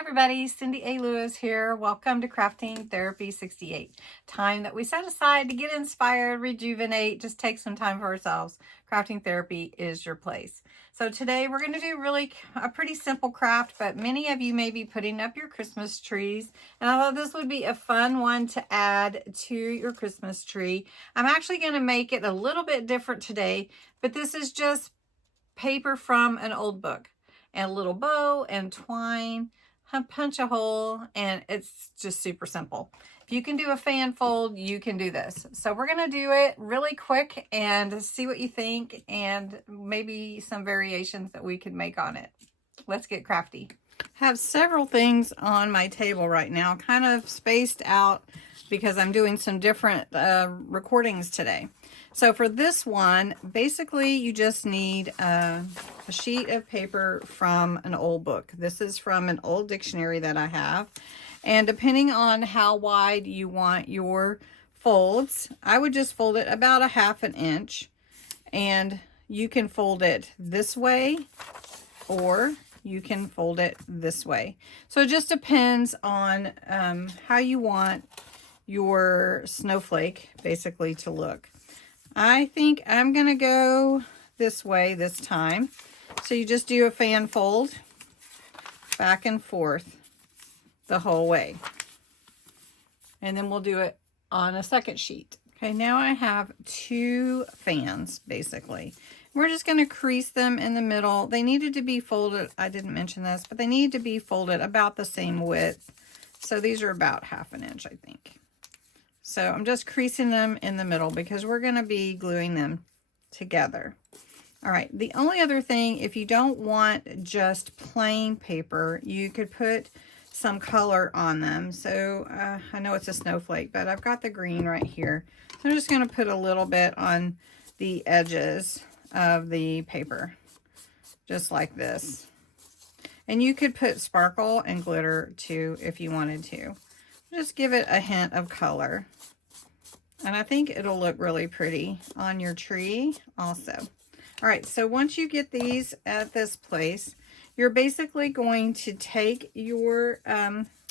everybody, Cindy A. Lewis here. Welcome to Crafting Therapy 68. Time that we set aside to get inspired, rejuvenate, just take some time for ourselves. Crafting Therapy is your place. So today we're going to do really a pretty simple craft, but many of you may be putting up your Christmas trees. And I thought this would be a fun one to add to your Christmas tree. I'm actually going to make it a little bit different today, but this is just paper from an old book and a little bow and twine. Punch a hole, and it's just super simple. If you can do a fan fold, you can do this. So we're going to do it really quick and see what you think, and maybe some variations that we could make on it. Let's get crafty. I have several things on my table right now, kind of spaced out because I'm doing some different recordings today. So for this one, basically you just need a sheet of paper from an old book. This is from an old dictionary that I have. And depending on how wide you want your folds, I would just fold it about 1/2 inch. And you can fold it this way or you can fold it this way. So it just depends on how you want your snowflake basically to look. I think I'm going to go this way this time. So you just do a fan fold back and forth the whole way. And then we'll do it on a second sheet. Okay, now I have 2 fans basically. We're just going to crease them in the middle. They needed to be folded, I didn't mention this, but they need to be folded about the same width. So these are about 1/2 inch, I think. So I'm just creasing them in the middle because we're going to be gluing them together. All right, the only other thing, if you don't want just plain paper, you could put some color on them. So I know it's a snowflake, but I've got the green right here. So I'm just going to put a little bit on the edges of the paper, just like this. And you could put sparkle and glitter too if you wanted to. Just give it a hint of color. And I think it'll look really pretty on your tree also. All right, so once you get these at this place, you're basically going to take your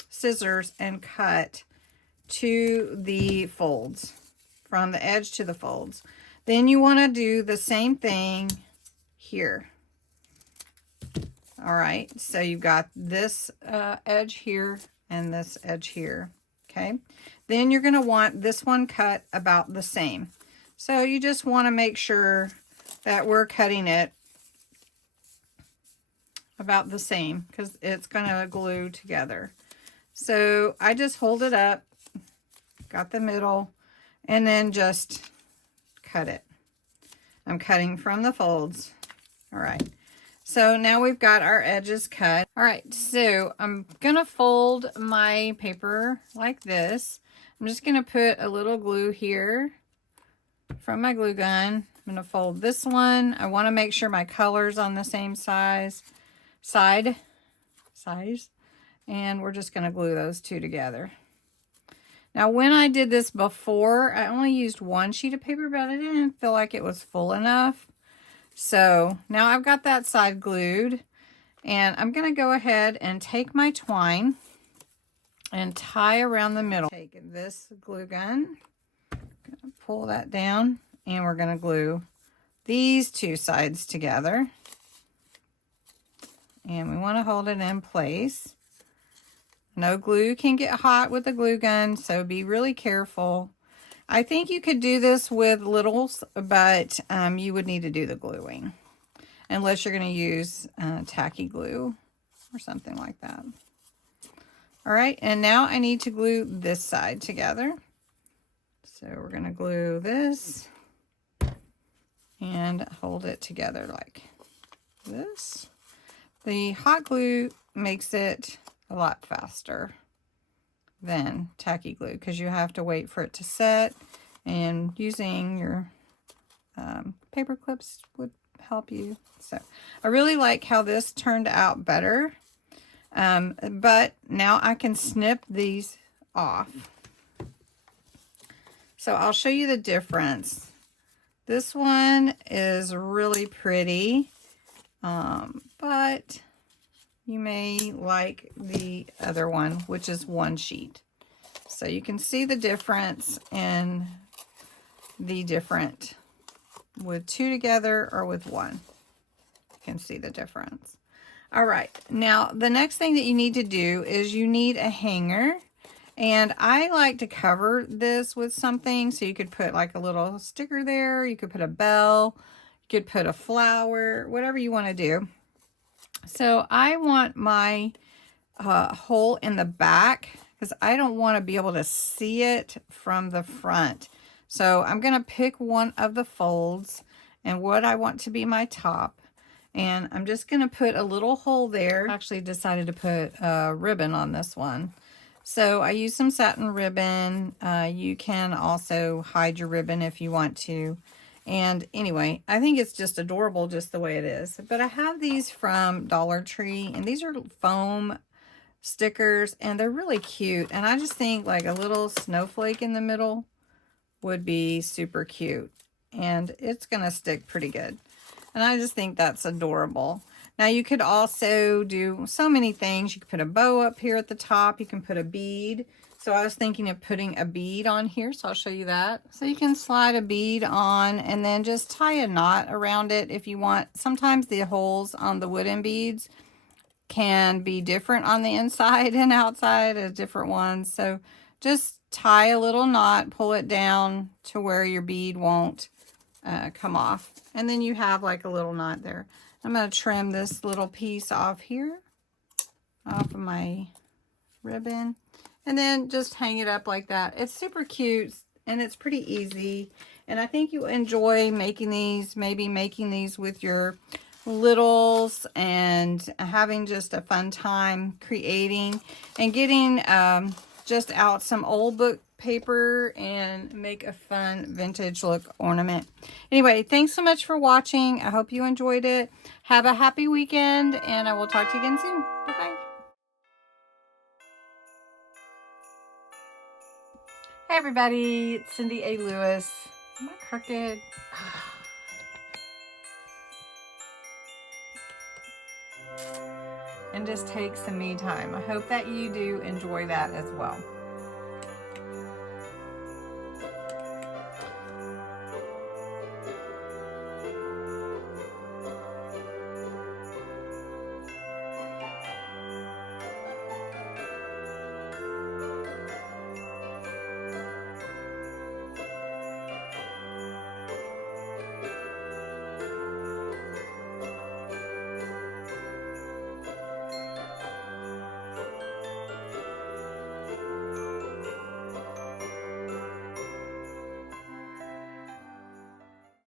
scissors and cut to the folds, from the edge to the folds. Then you want to do the same thing here. All right, so you've got this edge here and this edge here. Okay, then you're going to want this one cut about the same. So you just want to make sure that we're cutting it about the same because it's going to glue together. So I just hold it up, got the middle, and then just cut it. I'm cutting from the folds. All right. So now we've got our edges cut. All right, so I'm gonna fold my paper like this. I'm just gonna put a little glue here from my glue gun. I'm gonna fold this one. I wanna make sure my color's on the same size, and we're just gonna glue those 2 together. Now, when I did this before, I only used 1 sheet of paper, but I didn't feel like it was full enough. So now I've got that side glued, and I'm going to go ahead and take my twine and tie around the middle. Take this glue gun, pull that down, and we're going to glue these 2 sides together. And we want to hold it in place. No glue can get hot with the glue gun, so be really careful. I think you could do this with littles, but you would need to do the gluing unless you're going to use tacky glue or something like that. All right, and now I need to glue this side together. So we're going to glue this and hold it together like this. The hot glue makes it a lot faster than tacky glue because you have to wait for it to set, and using your paper clips would help you. So I really like how this turned out better, but now I can snip these off. So I'll show you the difference. This one is really pretty, but you may like the other one, which is one sheet. So you can see the difference in the different with two together or with one. You can see the difference. All right, now the next thing that you need to do is you need a hanger. And I like to cover this with something, so you could put like a little sticker there, you could put a bell, you could put a flower, whatever you want to do. So I want my hole in the back because I don't want to be able to see it from the front. So I'm going to pick one of the folds and what I want to be my top. And I'm just going to put a little hole there. I actually decided to put a ribbon on this one. So I use some satin ribbon. You can also hide your ribbon if you want to. And anyway, I think it's just adorable just the way it is. But I have these from Dollar Tree, and these are foam stickers, and they're really cute. And I just think like a little snowflake in the middle would be super cute. And it's going to stick pretty good. And I just think that's adorable. Now you could also do so many things. You could put a bow up here at the top. You can put a bead. So I was thinking of putting a bead on here. So I'll show you that. So you can slide a bead on and then just tie a knot around it if you want. Sometimes the holes on the wooden beads can be different on the inside and outside as different ones. So just tie a little knot, pull it down to where your bead won't come off. And then you have like a little knot there. I'm going to trim this little piece off here, off of my ribbon, and then just hang it up like that. It's super cute and it's pretty easy. And I think you enjoy making these, maybe making these with your littles and having just a fun time creating and getting just out some old book paper and make a fun vintage look ornament. Anyway, thanks so much for watching. I hope you enjoyed it. Have a happy weekend, and I will talk to you again soon. Bye-bye. Hey everybody, it's Cindy A. Lewis. Am I crooked? And just take some me time. I hope that you do enjoy that as well.